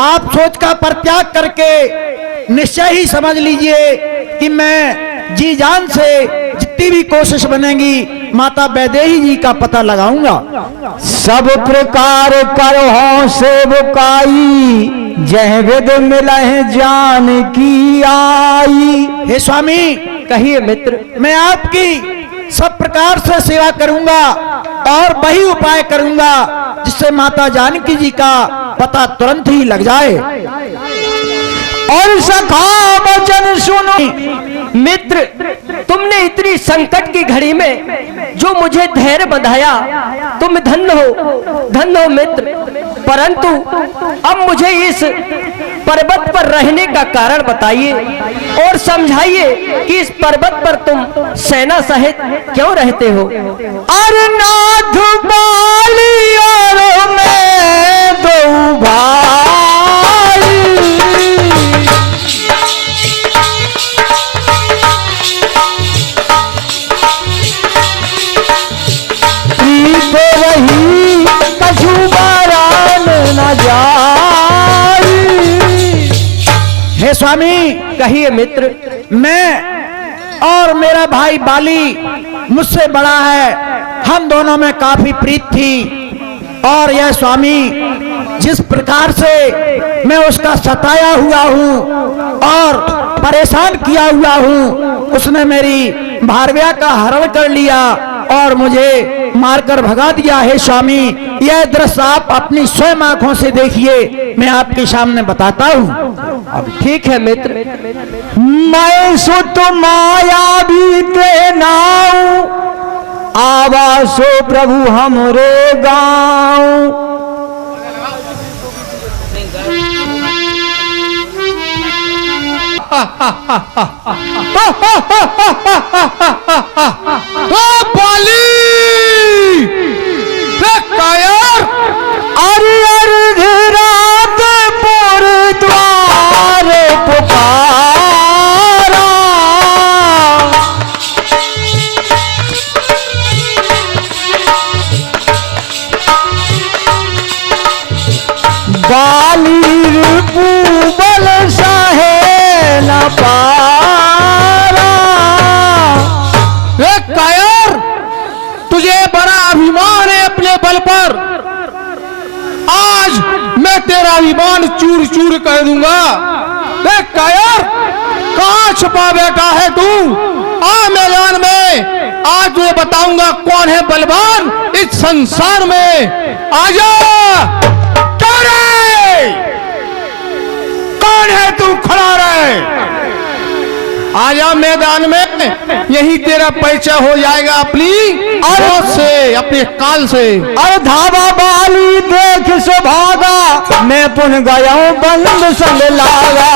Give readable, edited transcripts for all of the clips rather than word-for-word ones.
आप सोच का परित्याग करके निश्चय ही समझ लीजिए कि मैं जी जान से जितनी भी कोशिश बनेगी माता वैदेही जी का पता लगाऊंगा। सब प्रकार करहो सेवकाई, जह विद मिलहि जान की आई। हे स्वामी, कहिए मित्र। मैं आपकी सब प्रकार से सेवा करूंगा और वही उपाय करूंगा जिससे माता जानकी जी का पता तुरंत ही लग जाए। और सखा वचन सुनो। मित्र, तुमने इतनी संकट की घड़ी में जो मुझे धैर्य बंधाया, तुम धन्य हो मित्र। परंतु अब मुझे इस पर्वत पर रहने का कारण बताइए और समझाइए कि इस पर्वत पर तुम सेना सहित क्यों रहते हो। अरे नाथ बाली और मैं दो भाई, प्रीत रही कछु बारान न जाई। हे स्वामी, कहिए मित्र। मैं और मेरा भाई बाली मुझसे बड़ा है, हम दोनों में काफी प्रीत थी। और यह स्वामी जिस प्रकार से मैं उसका सताया हुआ हूँ और परेशान किया हुआ हूँ, उसने मेरी भारव्या का हरण कर लिया और मुझे मारकर भगा दिया। है स्वामी, यह दृश्य आप अपनी स्वयं आंखों से देखिए, मैं आपके सामने बताता हूँ। अब ठीक है मित्र। मैं सुत माया भी ते नाऊ, आवासो प्रभु हमरे गाँव। बाली कायर, अरे अर्ध रात पर द्वार पुकारा, बाली पूबल सहे न पारा। कायर, तुझे बड़ा अभिमान है अपने बल पर, आज मैं तेरा अभिमान चूर चूर कर दूंगा। कायर, कहाँ छुपा बैठा है तू? आ मैदान में, आज तुझे बताऊंगा कौन है बलवान इस संसार में। आजा। कौन है तू? खड़ा रहे। आजा मैदान में, यही तेरा परिचय हो जाएगा अपनी औरत से, अपने काल से। अरे धावा बाली देख सुभागा, मैं पुन गया हूँ बंद संग लागा।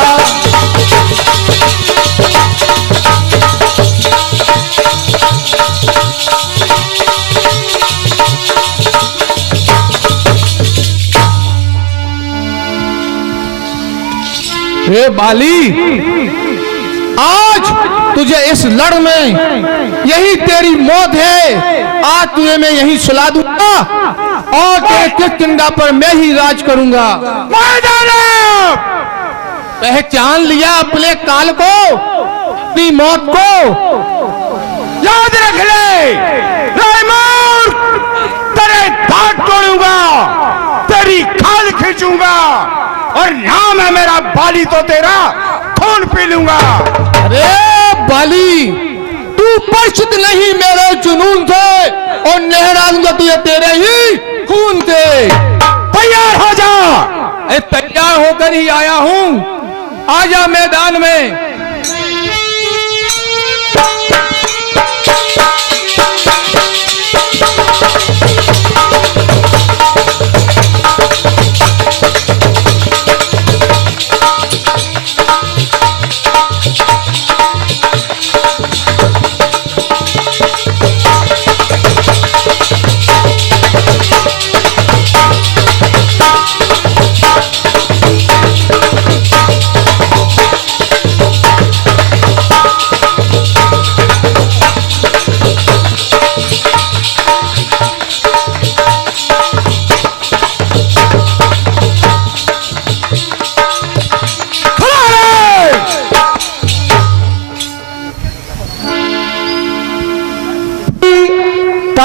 हे बाली, आज तुझे इस लड़ में यही तेरी मौत है। आज तुझे मैं यही सुला दूंगा और तेरे किष्किंधा पर मैं ही राज करूंगा। पहचान लिया अपने काल को, अपनी मौत को? याद रख ले, तेरे दांत तोड़ूंगा, तेरी खाल खींचूंगा और नाम है मेरा बाली तो तेरा खून पी लूंगा। अरे बाली, तू परिचित नहीं मेरे जुनून से और नहरा दूंगा तुझे तेरे ही खून से। तैयार हो जा। तैयार होकर ही आया हूं, आजा मैदान में।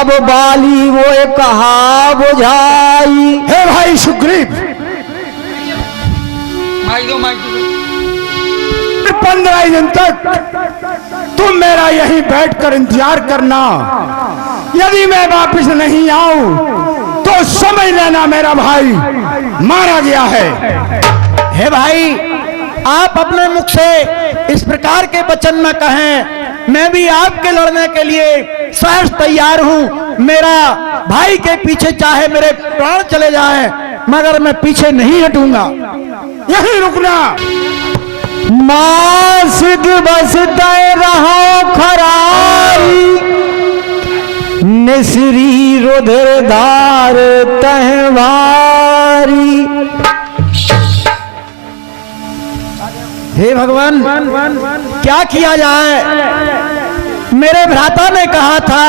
तब बाली वो कहा बुझाई। हे भाई सुग्रीव, 15 दिन तक तुम मेरा यहीं बैठकर इंतजार करना। यदि मैं वापस नहीं आऊं तो समझ लेना मेरा भाई मारा गया है। हे भाई, आप अपने मुख से इस प्रकार के वचन न कहें। मैं भी आपके लड़ने के लिए सहर्ष तैयार हूं। मेरा भाई के पीछे चाहे मेरे प्राण चले जाएं, मगर मैं पीछे नहीं हटूंगा। यहीं रुकना। मां सिद्ध बस तय रहो खराई, निसरी रुधिर धार तहवारी। हे भगवान, क्या किया जाए? मेरे भ्राता ने कहा था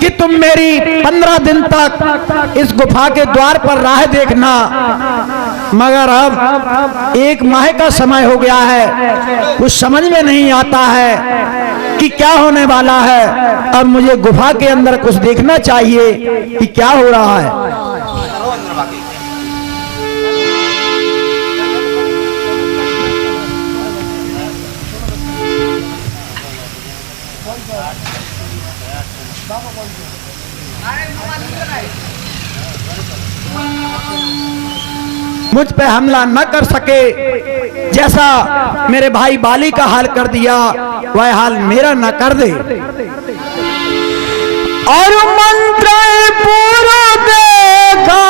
कि तुम मेरी 15 दिन तक इस गुफा के द्वार पर राह देखना, मगर अब 1 माह का समय हो गया है। कुछ समझ में नहीं आता है कि क्या होने वाला है। अब मुझे गुफा के अंदर कुछ देखना चाहिए कि क्या हो रहा है। मुझ पे हमला न कर सके, जैसा मेरे भाई बाली का हाल कर दिया वह हाल मेरा न कर दे। और मंत्र पूरा देखा,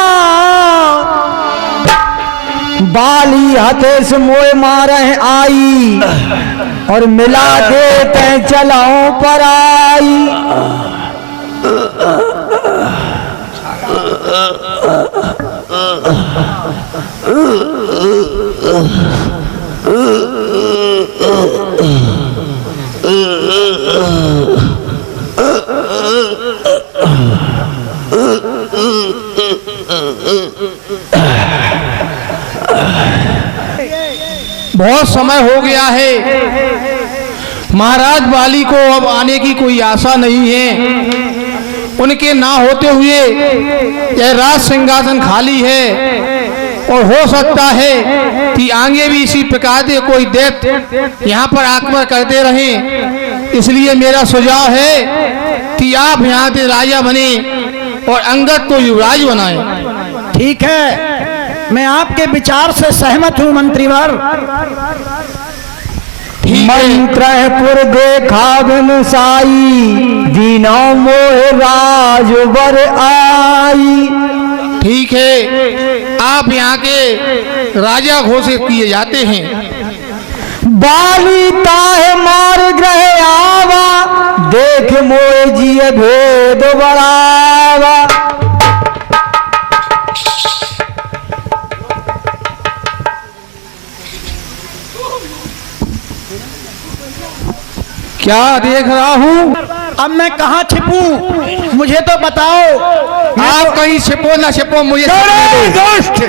बाली हथे से मोए मारे आई, और मिला देते चलाओ पर आई। बहुत समय हो गया है, महाराज बाली को अब आने की कोई आशा नहीं है। उनके ना होते हुए यह राज सिंहासन खाली है, और हो सकता है कि आगे भी इसी प्रकार के कोई दैत्य यहाँ पर आक्रमण करते रहें। इसलिए मेरा सुझाव है कि आप यहाँ के राजा बने और अंगद को युवराज बनाएं। ठीक है, मैं आपके विचार से सहमत हूं मंत्रीवर। मंत्रपुर देखा बिन साई, दीना मोह राजवर आई। ठीक है, आप यहाँ के राजा घोषित किए जाते हैं। बाली ताहे मार ग्रह आवा, देख मोए जिय भेद बढ़ावा। क्या देख रहा हूँ? अब मैं कहाँ छिपूं? मुझे तो बताओ। आप कहीं छिपो ना छिपो, मुझे दोस्त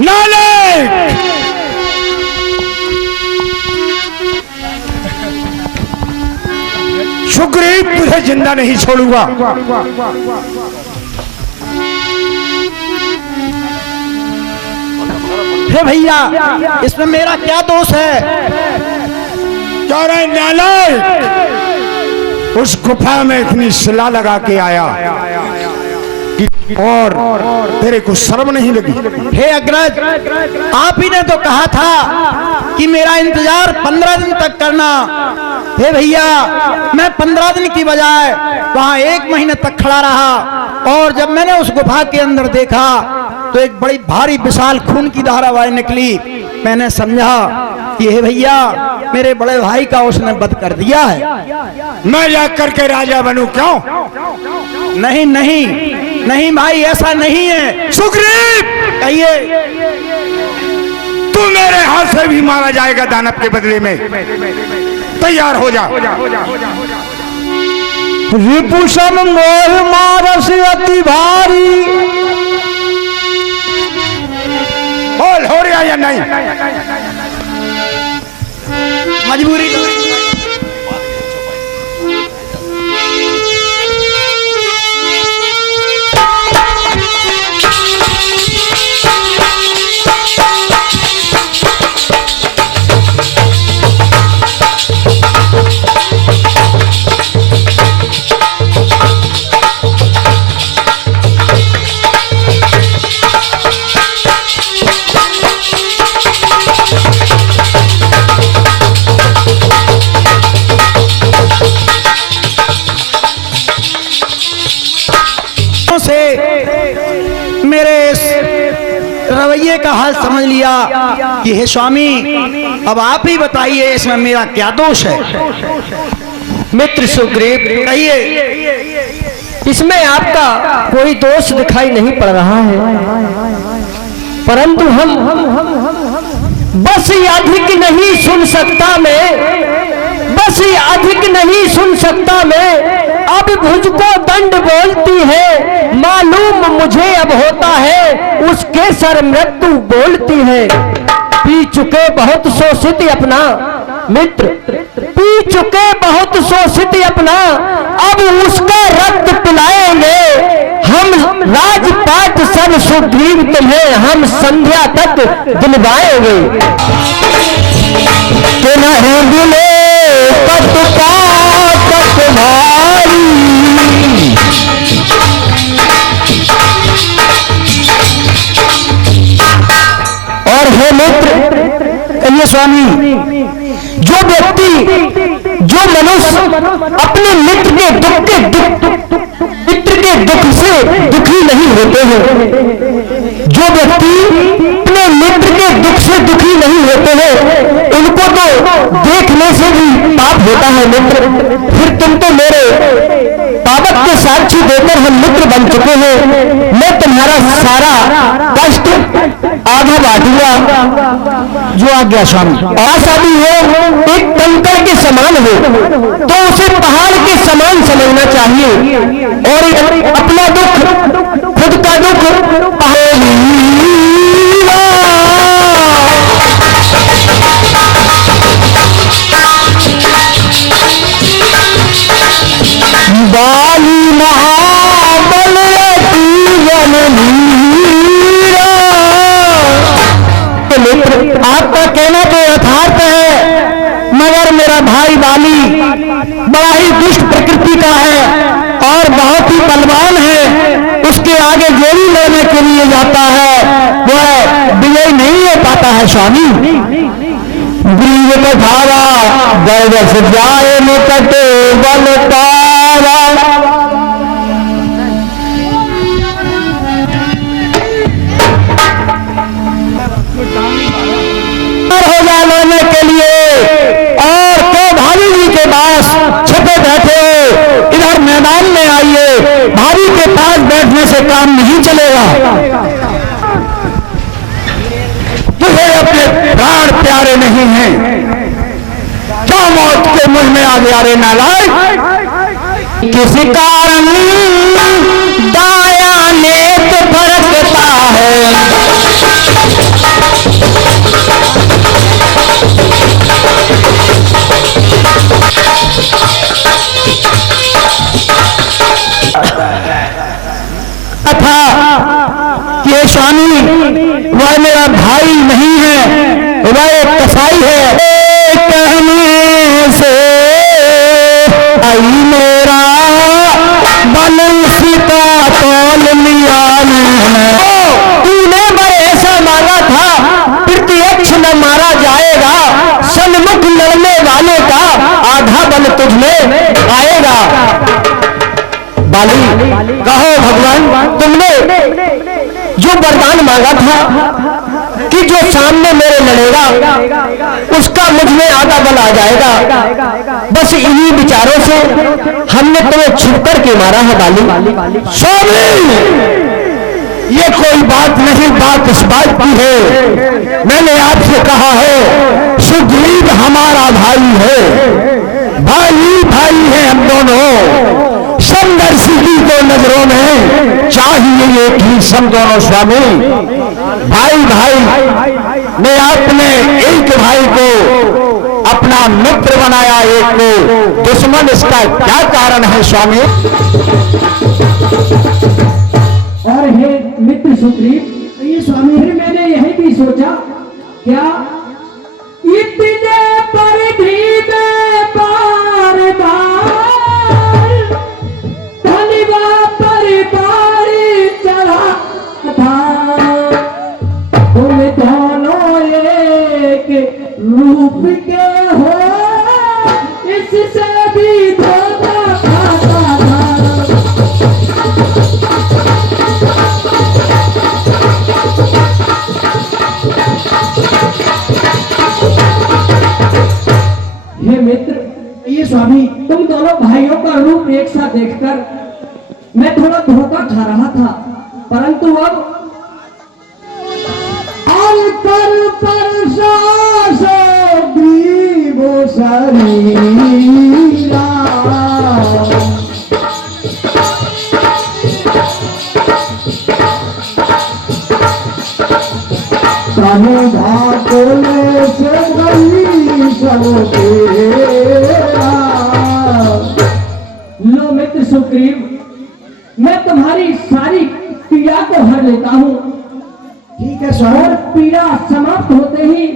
नालायक, सुग्रीव तुझे जिंदा नहीं छोड़ूंगा। हे भैया, इसमें मेरा क्या दोष है? नालायक, उस गुफा में इतनी शिला लगा के आया और तेरे को शर्म नहीं लगी? हे अग्रज, आप ही ने तो कहा था कि मेरा इंतजार 15 दिन तक करना। हे भैया, मैं 15 दिन की बजाय वहां 1 महीने तक खड़ा रहा, और जब मैंने उस गुफा के अंदर देखा तो एक बड़ी भारी विशाल खून की धारावाही निकली। मैंने समझा कि हे भैया, मेरे बड़े भाई का उसने वध कर दिया है। मैं जाकर के राजा बनूं क्यों? नहीं नहीं नहीं भाई, ऐसा नहीं है। सुग्रीव, कहिए। तू मेरे हाथ से भी मारा जाएगा दानव के बदले में। तैयार हो जा। रिपुषम मोह मारस अति भारी, बोल हो रहा या नहीं? मजबूरी रवैये का हाल समझ लिया कि हे स्वामी, अब आप ही बताइए इसमें मेरा क्या दोष है। मित्र सुग्रीव, कहिए। इसमें आपका कोई दोष दिखाई नहीं पड़ रहा है, परंतु हम बस अधिक नहीं सुन सकता मैं, बस अधिक नहीं सुन सकता मैं। अब भुज को दंड बोलती है, मालूम मुझे अब होता है, उसके सर मृत्यु बोलती है। पी चुके बहुत शोषित अपना मित्र, पी चुके बहुत शोषित अपना, अब उसका रक्त पिलाएंगे हम। राजपाट सब सुग्रीव तुम्हें हम संध्या तक दिलवाएंगे। कि नहीं दिले तुम्हारी, और हे मित्र, कहिए स्वामी, जो व्यक्ति, जो मनुष्य अपने मित्र के दुख से दुखी नहीं होते हैं, जो व्यक्ति अपने मित्र के दुख से दुखी नहीं होते हैं, उनको तो देखने से भी पाप होता है मित्र। फिर तुम तो मेरे पावक के साक्षी देकर हम मित्र बन चुके हैं। मैं तुम्हारा सारा कष्ट आधा बांटूंगा। जो आज्ञा स्वामी। आशा भी हो एक कंकड़ के समान हो तो उसे पहाड़ के समान समझना चाहिए, और अपना दुख, खुद का दुख बाली महाबल मित्र, आपका कहना तो यथार्थ है, मगर मेरा भाई बाली बड़ा ही दुष्ट प्रकृति का है और बहुत ही बलवान है। उसके आगे जो भी लेने के लिए जाता है वह विजय नहीं हो पाता है स्वामी। ग्रीव को धारा गर्व से जाए निकट बल पारा, हो जाने के लिए और तो भाभी जी के पास छपे बैठे, इधर मैदान में आइए। भाभी के पास बैठने से काम नहीं चलेगा। तुझे अपने प्राण प्यारे नहीं हैं, क्या मौत के मुझ में आ गया रे नालायक। किसी कारण दाया नेत फरकता है, था ये स्वामी वह मेरा भाई नहीं है, वह एक कसाई है। कहने से आई मेरा बंसी का तोल लिया मैंने, तूने मैं ऐसा मांगा था प्रत्यक्ष न मारा जाएगा, सन्मुख लड़ने वाले का आधा बल तुझ में आएगा। बाली कहो भगवान, तुमने जो वरदान मांगा था कि जो सामने मेरे लड़ेगा उसका मुझ में आधा बल आ जाएगा, बस इन्हीं विचारों से हमने तुम्हें छुप कर के मारा है बाली। स्वामी ये कोई बात नहीं, बात इस बात की है, मैंने आपसे कहा है सुग्रीव हमारा भाई है, भाई भाई है हम दोनों। समदर्शी की तो नजरों में चाहिए एक ही सम दोनों स्वामी। भाई भाई ने आपने एक भाई को अपना मित्र बनाया, एक को दुश्मन, इसका क्या कारण है स्वामी? और हे मित्र सुग्रीव, ये स्वामी फिर मैंने यही भी सोचा, क्या इतने पर भी मैं बार बार धनवा पर बार चढ़ा था, तुम दोनों एक रूप के हो, इससे भी धोखा खाता था। देखकर मैं थोड़ा धोखा खा रहा था, परंतु अब कर शरीरा कहो भागोले से गई सब तेरा। लो मित्र सुग्रीव, मैं तुम्हारी सारी पीड़ा को हर लेता हूँ। ठीक है स्वामी। और पीड़ा समाप्त होते ही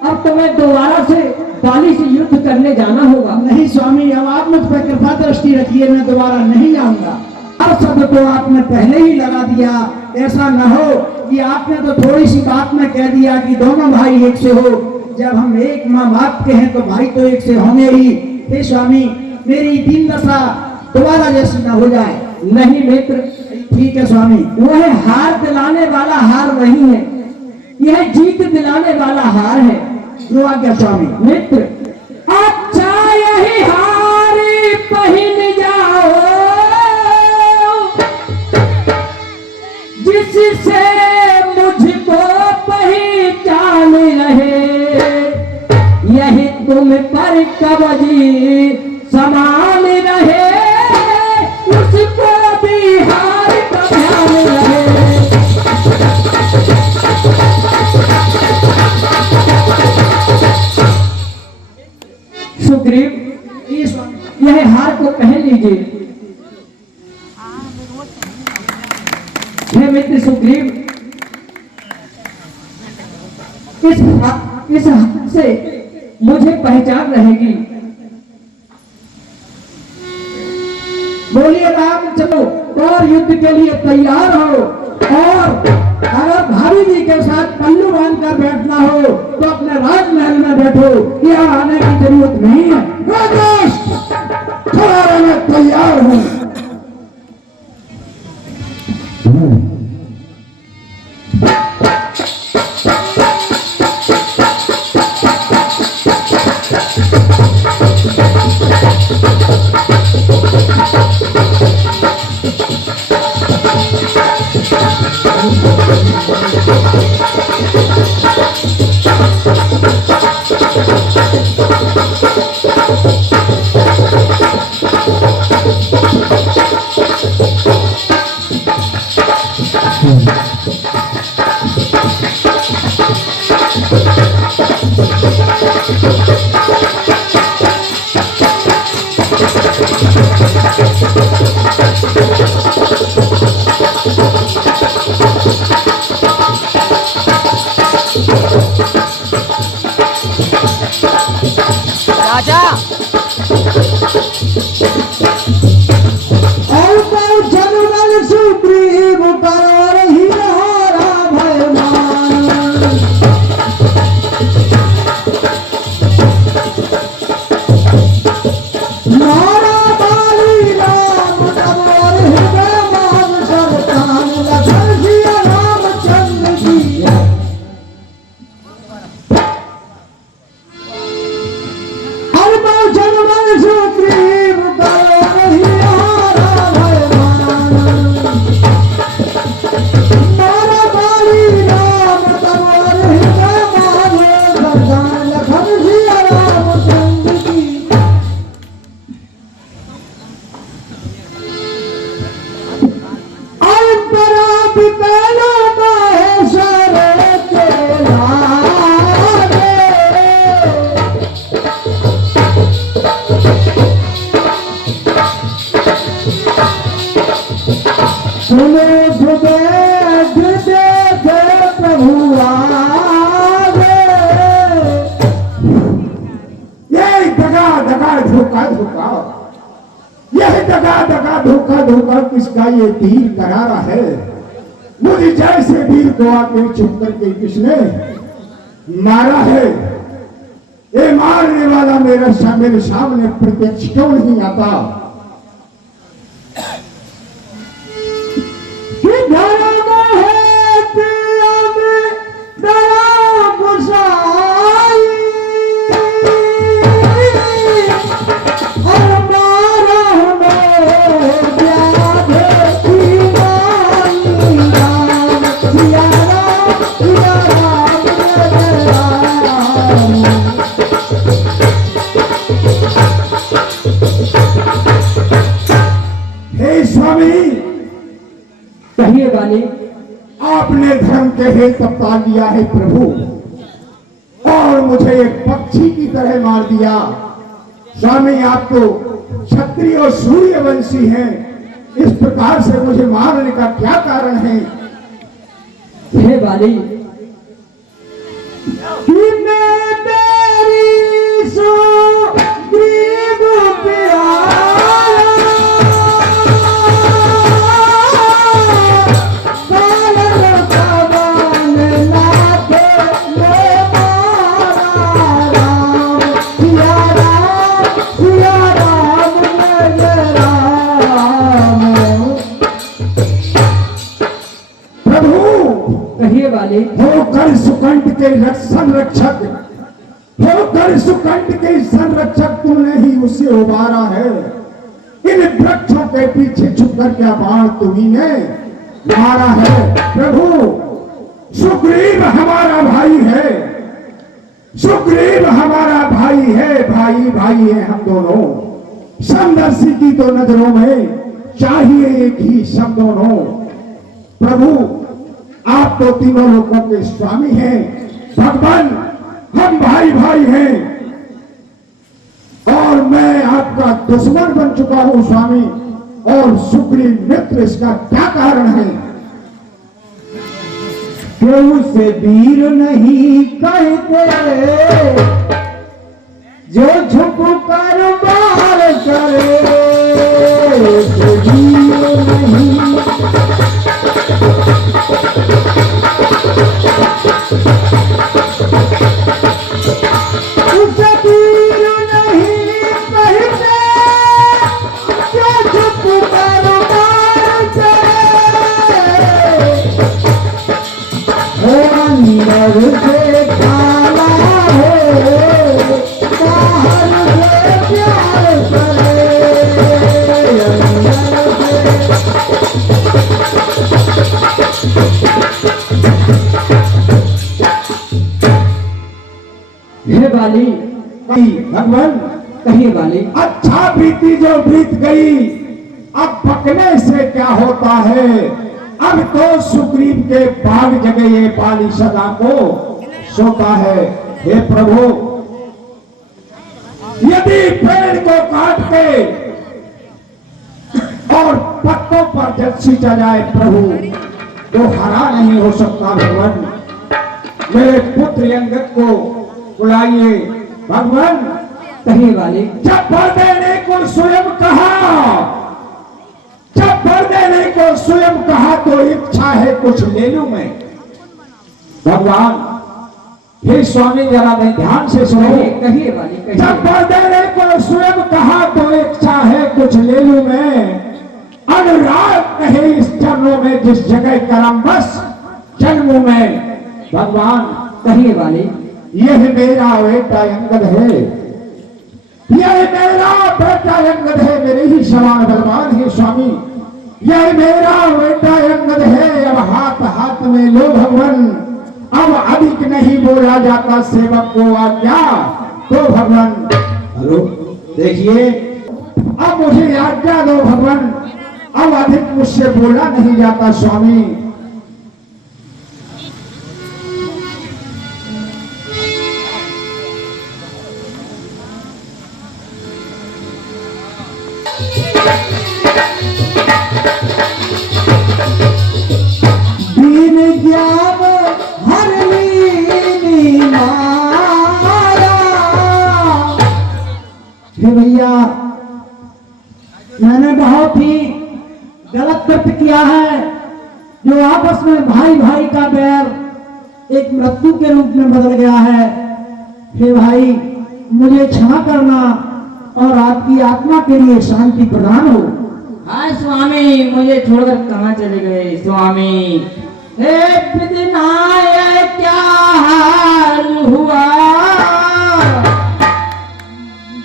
अब तुम्हें दोबारा से बाली से युद्ध करने जाना होगा। नहीं स्वामी, अब आप मुझ पर कृपा दृष्टि रखिए, मैं दोबारा नहीं जाऊंगा। अब शब्द तो आपने पहले ही लगा दिया, ऐसा न हो कि आपने तो थोड़ी सी बात में कह दिया कि दोनों भाई एक से हो। जब हम एक माँ बाप के हैं तो भाई तो एक से होंगे ही। हे स्वामी, मेरी दीन दशा दोबारा जैसी न हो जाए। नहीं मित्र, ठीक है स्वामी। वह हार दिलाने वाला हार नहीं है, यह जीत दिलाने वाला हार है। जो आज्ञा स्वामी। मित्र, अच्छा यही हारी पहन जाओ जिससे मुझको पहचान रहे, यही तुम पर कवजी समान रहे, उसको भी हार का ध्यान रहे। सुग्रीव, यह हार को पहन लीजिए। हे मित्र सुग्रीव, इस हाथ से मुझे पहचान रहेगी। बोलिए राम, चलो और युद्ध के लिए तैयार हो। और अगर भाभी जी के साथ पल्लू बांध कर बैठना हो तो अपने राजमहल में बैठो, यहाँ आने की जरूरत नहीं है। खड़ा रहने तैयार हूँ। राजा, जनरल सुग्रीव कर ही हारा भयमान। नारा बाली राम तबोर हृदय मान सरतान, लखन सिया रामचंद्र जी। जनरल सुग्रीव कर ही हारा भयमान। नारा बाली राम तबोर हृदय मान सरतान, लखन सिया रामचंद्र जी। सुनो प्रभु आगे, यह दगा दगा धोखा धोखा, यह दगा दगा धोखा धोखा किसका ये तीर करारा है। मुझे जैसे वीर को आके छुप करके किसने मारा है। ये मारने वाला मेरे सामने प्रत्यक्ष क्यों नहीं आता। मुझे तपता लिया है प्रभु, और मुझे एक पक्षी की तरह मार दिया। स्वामी, आप तो क्षत्रिय और सूर्यवंशी हैं, इस प्रकार से मुझे मारने का क्या कारण है? हे बाली, कि मैं तेरी सुग्रीव प्यारा, कहिए वाली। होकर सुकंठ के संरक्षक, होकर सुकंठ के संरक्षक तूने ही उसे उबारा है। इन वृक्षों के पीछे छुपकर क्या बाण तुम्ही ने मारा है? प्रभु, सुग्रीव हमारा भाई है, सुग्रीव हमारा भाई है, भाई भाई है हम दोनों। समदर्शी की तो नजरों में चाहिए एक ही सब दोनों। प्रभु, आप तो तीनों लोगों के स्वामी हैं, भगवान, हम भाई भाई हैं, और मैं आपका दुश्मन बन चुका हूं स्वामी। और सुग्रीव मित्र, इसका क्या कारण है? केहू से वीर नहीं कहते, जो झुक कर बार करे, तो वीर नहीं। उसे वीर नहीं कहते, जो झुक कर बार करे, अंदर से काला है, बाहर से प्यार करे, अंदर से। हे बाली, भगवान, कहिए बाली। अच्छा बीती जो बीत गई, अब पकने से क्या होता है? अब तो सुग्रीव के बाग जगह ये बाली सदा को सोता है। हे प्रभु, यदि पेड़ को काट के और पत्तों पर जब सींचा जाए प्रभु, तो हरा नहीं हो सकता। भगवान, मेरे पुत्र अंगद को बुलाइए। भगवान, कहिए वाली। जब भर देने को स्वयं कहा, जब भर देने को स्वयं कहा, तो इच्छा है कुछ ले लूं मैं। भगवान, हे स्वामी, जरा मैं ध्यान से सुनो। कहिए वाली, कहिए। जब भर देने को स्वयं कहा, तो इच्छा है कुछ ले लूं मैं। अनुराग कहे इस चरणों में, जिस जगह करम बस जन्मों में। भगवान, कहिए वाली। यह मेरा बेटा अंगद है, यह मेरा बेटा अंगद है, मेरे ही समान बलवान है स्वामी। यह मेरा बेटा अंगद है, अब हाथ हाथ में लो भगवान। अब अधिक नहीं बोला जाता सेवक को आज्ञा, तो भगवान। हेलो, देखिए, अब मुझे आज्ञा दो भगवान, अब अधिक मुझसे बोला नहीं जाता स्वामी। दीन ज्ञान हर लीनी माया। हे भैया, मैंने बहुत ही गलत कृत्य किया है, जो आपस में भाई भाई का बैर एक मृत्यु के रूप में बदल गया है। हे भाई, मुझे क्षमा करना और आपकी आत्मा के लिए शांति प्रदान हो। हाँ स्वामी, मुझे छोड़कर कहाँ चले गए स्वामी? एक दिन आया क्या हाल हुआ,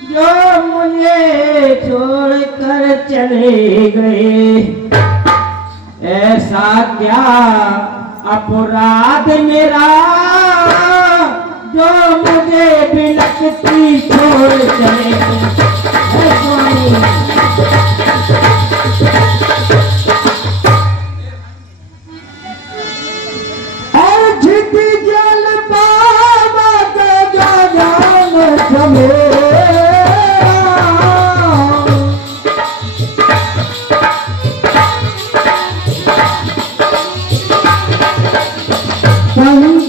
जो मुझे छोड़कर चले गए, ऐसा क्या अपराध मेरा, जो मुझे बिलखती छोड़ चले गए? हे स्वामी, और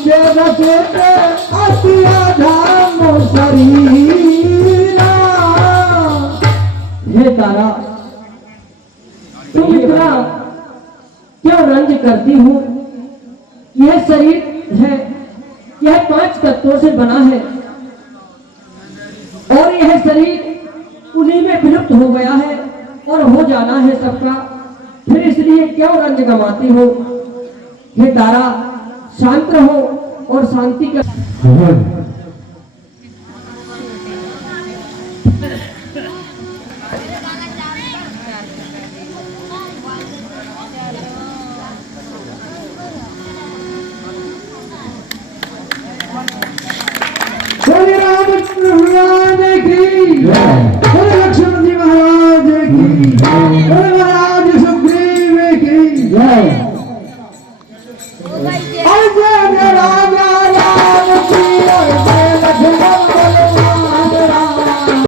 के रचते अतिया धाम शरीरा। हे तारा, तुम इतना क्यों रंज करती हो? यह शरीर है, यह 5 तत्वों से बना है और यह शरीर उन्हीं में विलुप्त हो गया है और हो जाना है सबका, फिर इसलिए क्यों रंज गमाती हो? हे तारा, शांत रहो और शांति का श्री रामकृष्ण भगवान की जय, श्री लक्ष्मण जी महाराज की जय, श्री महाराज सुग्रीव की जय।